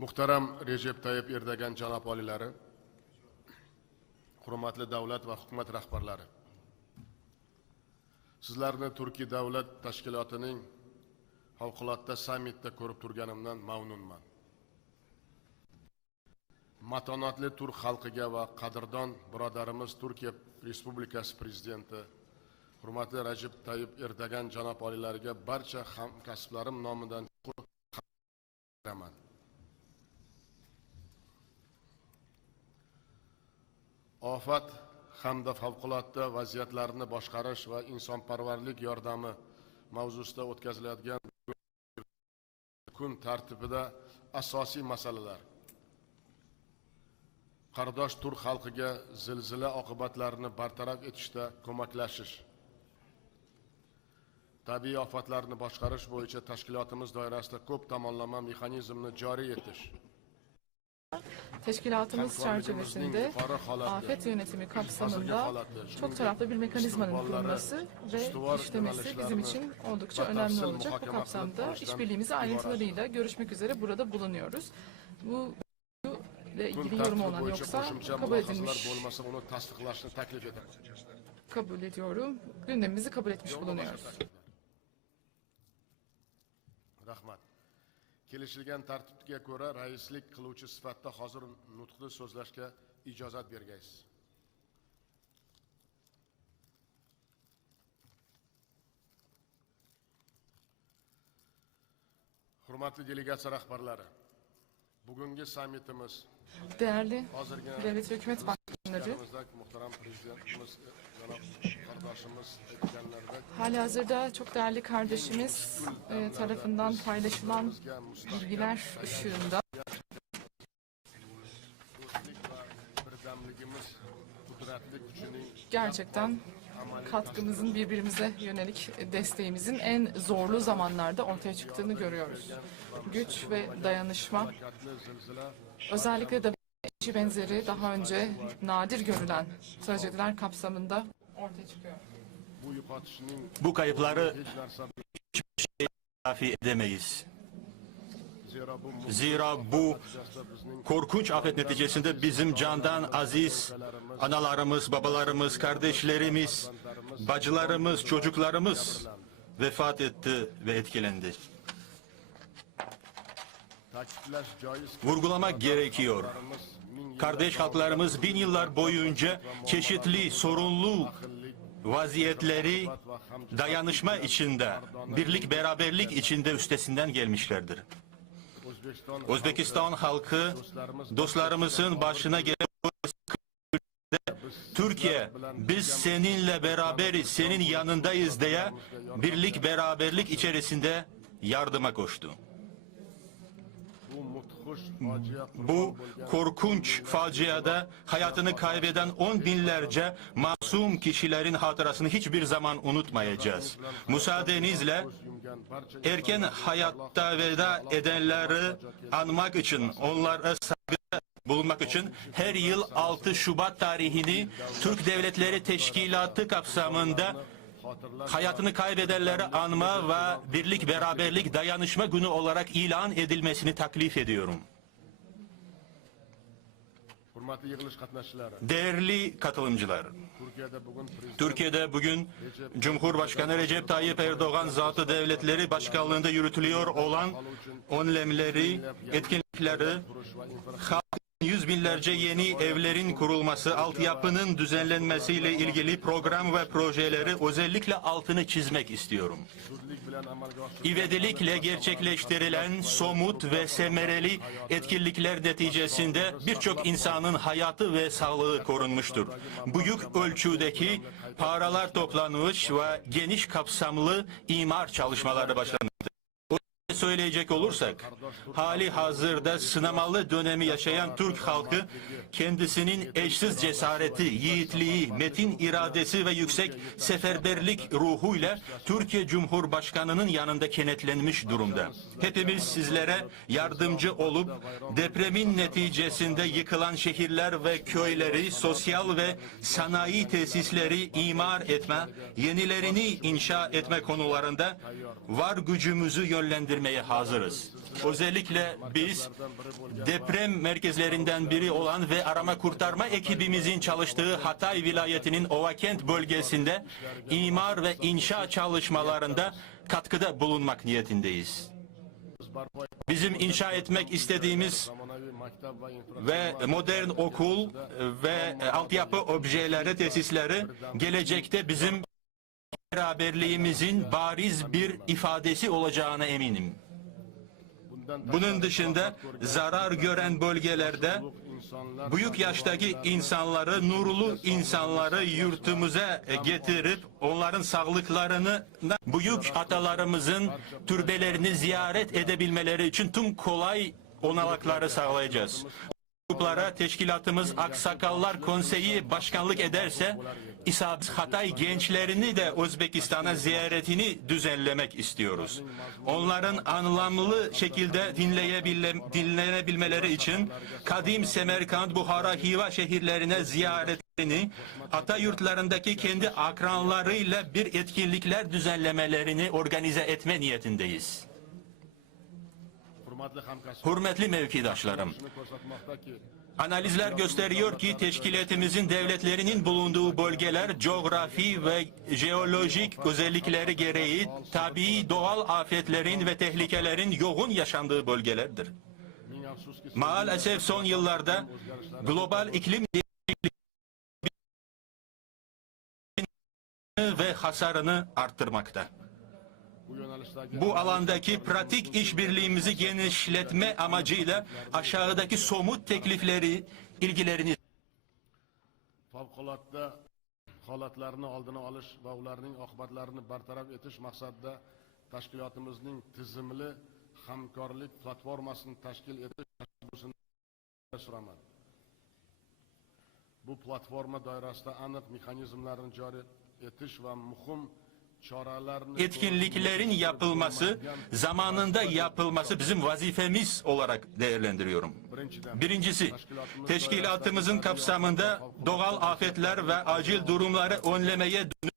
Muhtaram Recep Tayyip Erdogan janob oliylari, hurmatli davlat va hukumat rahbarlari. Sizlarni Turkiy davlat tashkilotining favqulodda sammitda ko'rib turganimdan mamnunman. Matonatli turk xalqiga va qadrdon birodarimiz Turkiya Respublikasi prezidenti hurmatli rajib Tayyip Erdogan janob oliylariga barcha hamkasblarim nomidan chuqur beraman. ofat hamda favqulodda vaziyatlarni boshqarish va insonparvarlik yordami mavzusida o'tkaziladigan kun tartibida asosiy masalalar qardosh tur xalqiga zilzila oqibatlarini bartaraf etishda ko'maklashish tabiiy ofatlarni boshqarish bo'yicha tashkilotimiz doirasida ko'p tomonlama mexanizmni joriy etish Teşkilatımız çerçevesinde afet yönetimi kapsamında çok taraflı bir mekanizmanın kurulması ve işlemesi bizim için oldukça önemli olacak. Bu kapsamda işbirliğimizi ayrıntılarıyla görüşmek üzere burada bulunuyoruz. Bu ile ilgili yorum olan yoksa kabul edilmiş, kabul ediyorum. Gündemimizi kabul etmiş bulunuyoruz. rahmat kelishilgan tartibga ko'ra raislik qiluvchi sifatida hozir nutqni so'zlashga ijozat bergaysiz. Hurmatli delegatsiya rahbarlari bugungi sammitimiz Değerli hozirgi devlet hükümet başkanları, muhtaram prezidentimiz janob qardoshimiz aytganlaridek hali hazırda çok değerli kardeşimiz e, tarafından paylaşılan bilgiler ışığında gerçekten katkımızın birbirimize yönelik desteğimizin en zorlu zamanlarda ortaya çıktığını görüyoruz. Güç ve dayanışma özellikle de benzeri daha önce nadir görülen trajediler kapsamında ortaya çıkıyor. Bu kayıpları hech narsa telafi edemeyiz. Zira bu korkunç afet neticesinde bizim candan aziz analarımız, babalarımız, kardeşlerimiz, bacılarımız, çocuklarımız vefat etti ve etkilendi. Vurgulamak gerekiyor. Kardeş halklarımız bin yıllar boyunca çeşitli sorunlu vaziyetleri dayanışma içinde, birlik beraberlik içinde üstesinden gelmişlerdir. Özbekistan halkı dostlarımızın başına gelen Türkiye biz seninle beraberiz, senin yanındayız diye birlik beraberlik içerisinde yardıma koştu. Bu korkunç faciada hayatını kaybeden on binlerce masum kişilerin hatırasını hiçbir zaman unutmayacağız. Müsaadenizle erken hayatta veda edenleri anmak için, onlara saygı bulunmak için her yıl 6 Şubat tarihini Türk Devletleri Teşkilatı kapsamında hayatını kaybedenleri anma ve birlik, beraberlik, dayanışma günü olarak ilan edilmesini taklif ediyorum. Değerli katılımcılar, Türkiye'de bugün Cumhurbaşkanı Recep Tayyip Erdoğan zatı devletleri başkanlığında yürütülüyor olan önlemleri, etkinlikleri, halkın yüz binlerce yeni evlerin kurulması, altyapının düzenlenmesiyle ilgili program ve projeleri özellikle altını çizmek istiyorum. İvedilikle gerçekleştirilen somut ve semereli etkinlikler neticesinde birçok insanın hayatı ve sağlığı korunmuştur. Büyük ölçüdeki paralar toplanmış ve geniş kapsamlı imar çalışmaları başlandı. Söyleyecek olursak, hali hazırda sınamalı dönemi yaşayan Türk halkı kendisinin eşsiz cesareti, yiğitliği, metin iradesi ve yüksek seferberlik ruhuyla Türkiye Cumhurbaşkanı'nın yanında kenetlenmiş durumda. Hepimiz sizlere yardımcı olup depremin neticesinde yıkılan şehirler ve köyleri, sosyal ve sanayi tesisleri imar etme, yenilerini inşa etme konularında var gücümüzü yönlendirmek vermeye hazırız. Özellikle biz deprem merkezlerinden biri olan ve arama kurtarma ekibimizin çalıştığı Hatay vilayetinin Ovakent bölgesinde imar ve inşa çalışmalarında katkıda bulunmak niyetindeyiz. Bizim inşa etmek istediğimiz ve modern okul ve altyapı objeleri, tesisleri gelecekte bizim beraberliğimizin bariz bir ifadesi olacağına eminim. Bunun dışında zarar gören bölgelerde büyük yaştaki insanları, nurlu insanları yurtumuza getirip onların sağlıklarını büyük atalarımızın türbelerini ziyaret edebilmeleri için tüm kolay olanakları sağlayacağız. Gruplara teşkilatımız Aksakallar Konseyi başkanlık ederse İsa Hatay gençlerini de Özbekistan'a ziyaretini düzenlemek istiyoruz. Onların anlamlı şekilde dinleyebile, dinlenebilmeleri için Kadim Semerkant, Buhara, Hiva şehirlerine ziyaretini ata yurtlarındaki kendi akranlarıyla bir etkinlikler düzenlemelerini organize etme niyetindeyiz. Hürmetli mevkidaşlarım, Analizler gösteriyor ki teşkilatımızın devletlerinin bulunduğu bölgeler coğrafi ve jeolojik özellikleri gereği tabii doğal afetlerin ve tehlikelerin yoğun yaşandığı bölgelerdir. Maalesef son yıllarda global iklim değişikliği ve hasarını arttırmakta. Bu alandaki pratik işbirliğimizi genişletme amacıyla aşağıdaki somut teklifleri ilgilerini favqulodda holatlarni oldini olish va ularning oqibatlarini bartaraf etish maqsadida tashkilotimizning tizimli hamkorlik platformasini tashkil etish tashabbusini suraman bu platforma doirasida aniq mexanizmlarni joriy etish va muhim etkinliklerin yapılması, zamanında yapılması bizim vazifemiz olarak değerlendiriyorum. Birincisi, teşkilatımızın kapsamında doğal afetler ve acil durumları önlemeye dönük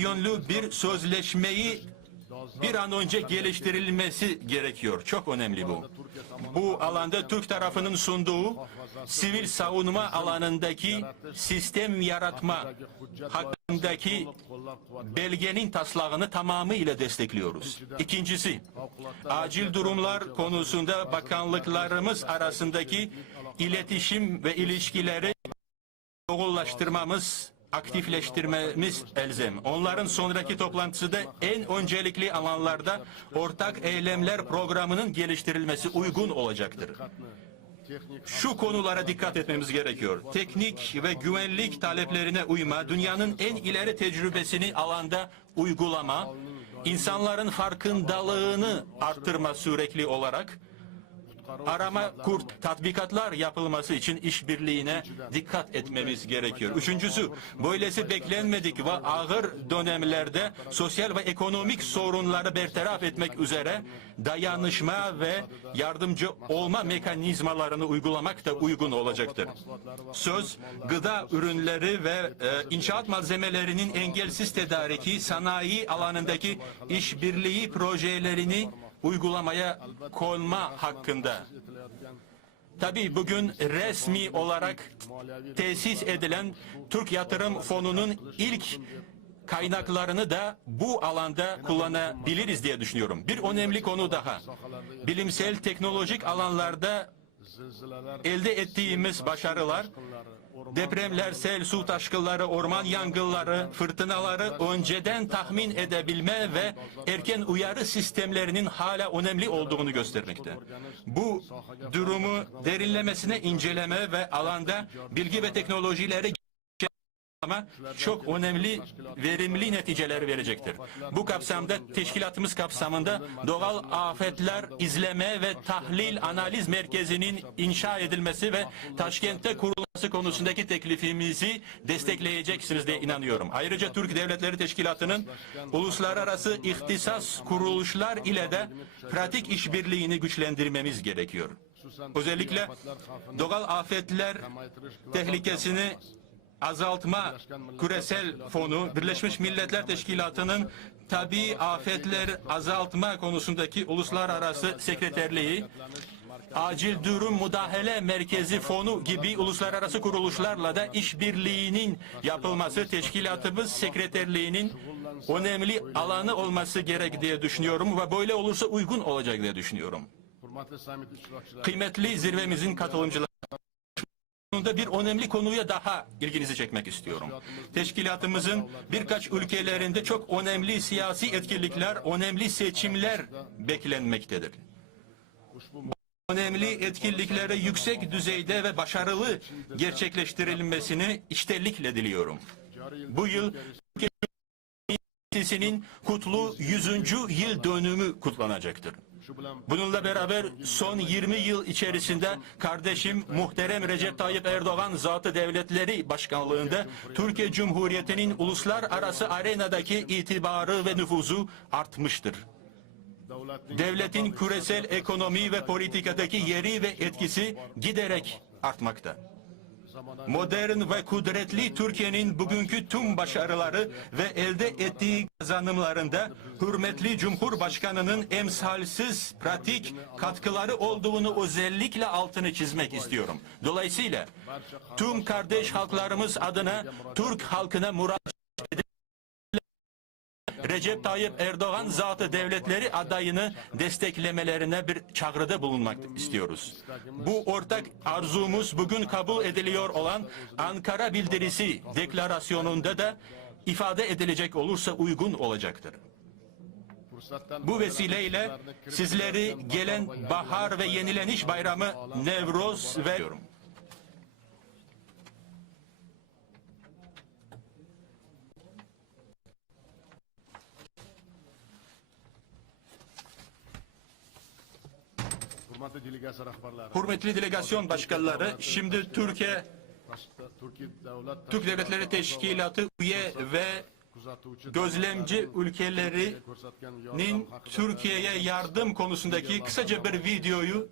yönlü bir sözleşmeyi bir an önce geliştirilmesi gerekiyor. Çok önemli bu. Bu alanda Türk tarafının sunduğu sivil savunma alanındaki sistem yaratma hakkındaki belgenin taslağını tamamıyla destekliyoruz. İkincisi, acil durumlar konusunda bakanlıklarımız arasındaki iletişim ve ilişkileri doğullaştırmamız, aktifleştirmemiz elzem. Onların sonraki toplantısı da en öncelikli alanlarda ortak eylemler programının geliştirilmesi uygun olacaktır. Şu konulara dikkat etmemiz gerekiyor. Teknik ve güvenlik taleplerine uyma, dünyanın en ileri tecrübesini alanda uygulama, insanların farkındalığını arttırma sürekli olarak arama kurt tatbikatlar yapılması için işbirliğine dikkat etmemiz gerekiyor. Üçüncüsü, böylesi beklenmedik ve ağır dönemlerde sosyal ve ekonomik sorunları bertaraf etmek üzere dayanışma ve yardımcı olma mekanizmalarını uygulamak da uygun olacaktır. Söz, gıda ürünleri ve e, inşaat malzemelerinin engelsiz tedariki, sanayi alanındaki işbirliği projelerini uygulamaya konma hakkında. Tabii bugün resmi olarak tesis edilen Türk Yatırım Fonu'nun ilk kaynaklarını da bu alanda kullanabiliriz diye düşünüyorum. Bir önemli konu daha. Bilimsel teknolojik alanlarda elde ettiğimiz başarılar depremler, sel, su taşkınları, orman yangınları, fırtınaları önceden tahmin edebilme ve erken uyarı sistemlerinin hala önemli olduğunu göstermekte. Bu durumu derinlemesine inceleme ve alanda bilgi ve teknolojileri ama çok önemli, verimli neticeler verecektir. Bu kapsamda teşkilatımız kapsamında doğal afetler izleme ve tahlil analiz merkezinin inşa edilmesi ve Taşkent'te kurulması konusundaki teklifimizi destekleyeceksiniz diye inanıyorum. Ayrıca Türk Devletleri Teşkilatı'nın uluslararası ihtisas kuruluşlar ile de pratik işbirliğini güçlendirmemiz gerekiyor. Özellikle doğal afetler tehlikesini Azaltma Küresel Fonu, Birleşmiş Milletler Teşkilatı'nın tabi afetler azaltma konusundaki uluslararası sekreterliği, Acil Durum Müdahale Merkezi Fonu gibi uluslararası kuruluşlarla da işbirliğinin yapılması teşkilatımız sekreterliğinin önemli alanı olması gerek diye düşünüyorum ve böyle olursa uygun olacak diye düşünüyorum. Kıymetli zirvemizin katılımcıları Sonunda bir önemli konuya daha ilginizi çekmek istiyorum. Teşkilatımızın birkaç ülkelerinde çok önemli siyasi etkinlikler, önemli seçimler beklenmektedir. Önemli etkinliklere yüksek düzeyde ve başarılı gerçekleştirilmesini içtenlikle diliyorum. Bu yıl Türkiye'nin kutlu 100. yıl dönümü kutlanacaktır. Bununla beraber son 20 yıl içerisinde kardeşim muhterem Recep Tayyip Erdoğan Zatı Devletleri Başkanlığında Türkiye Cumhuriyeti'nin uluslararası arenadaki itibarı ve nüfuzu artmıştır. Devletin küresel ekonomi ve politikadaki yeri ve etkisi giderek artmakta. Modern ve kudretli Türkiye'nin bugünkü tüm başarıları ve elde ettiği kazanımlarında hürmetli Cumhurbaşkanı'nın emsalsiz pratik katkıları olduğunu özellikle altını çizmek istiyorum. Dolayısıyla tüm kardeş halklarımız adına Türk halkına müracaat Recep Tayyip Erdoğan zatı devletleri adayını desteklemelerine bir çağrıda bulunmak istiyoruz. Bu ortak arzumuz bugün kabul ediliyor olan Ankara bildirisi deklarasyonunda da ifade edilecek olursa uygun olacaktır. Bu vesileyle sizleri gelen bahar ve yenileniş bayramı Nevroz ve Hürmetli delegasyon başkanları şimdi Türkiye Türk Devletleri Teşkilatı üye ve gözlemci ülkelerinin Türkiye'ye yardım konusundaki kısaca bir videoyu